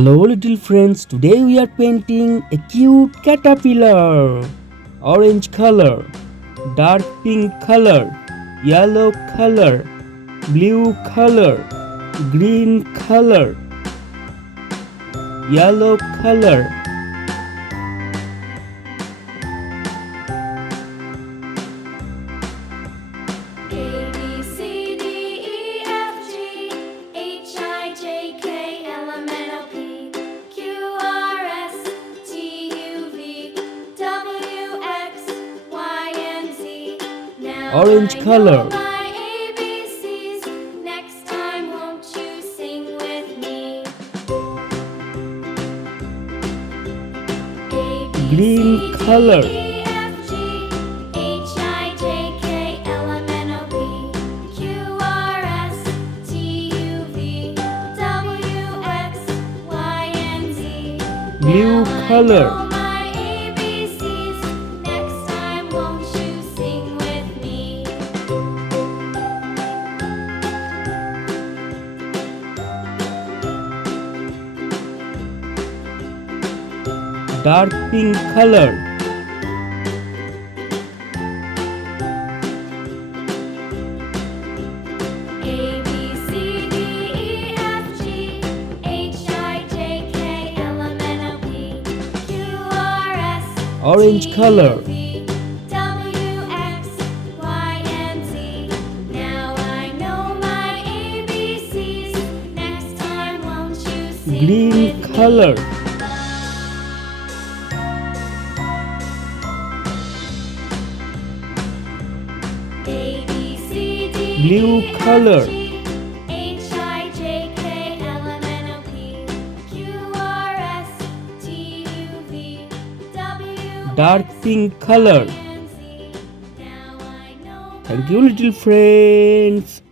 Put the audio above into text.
Hello little friends, today we are painting a cute caterpillar. Orange color, dark pink color, yellow color, blue color, green color, yellow color. Orange color, green color, blue color, dark pink color, orange color, green color, blue color, dark pink color. Thank you little friends.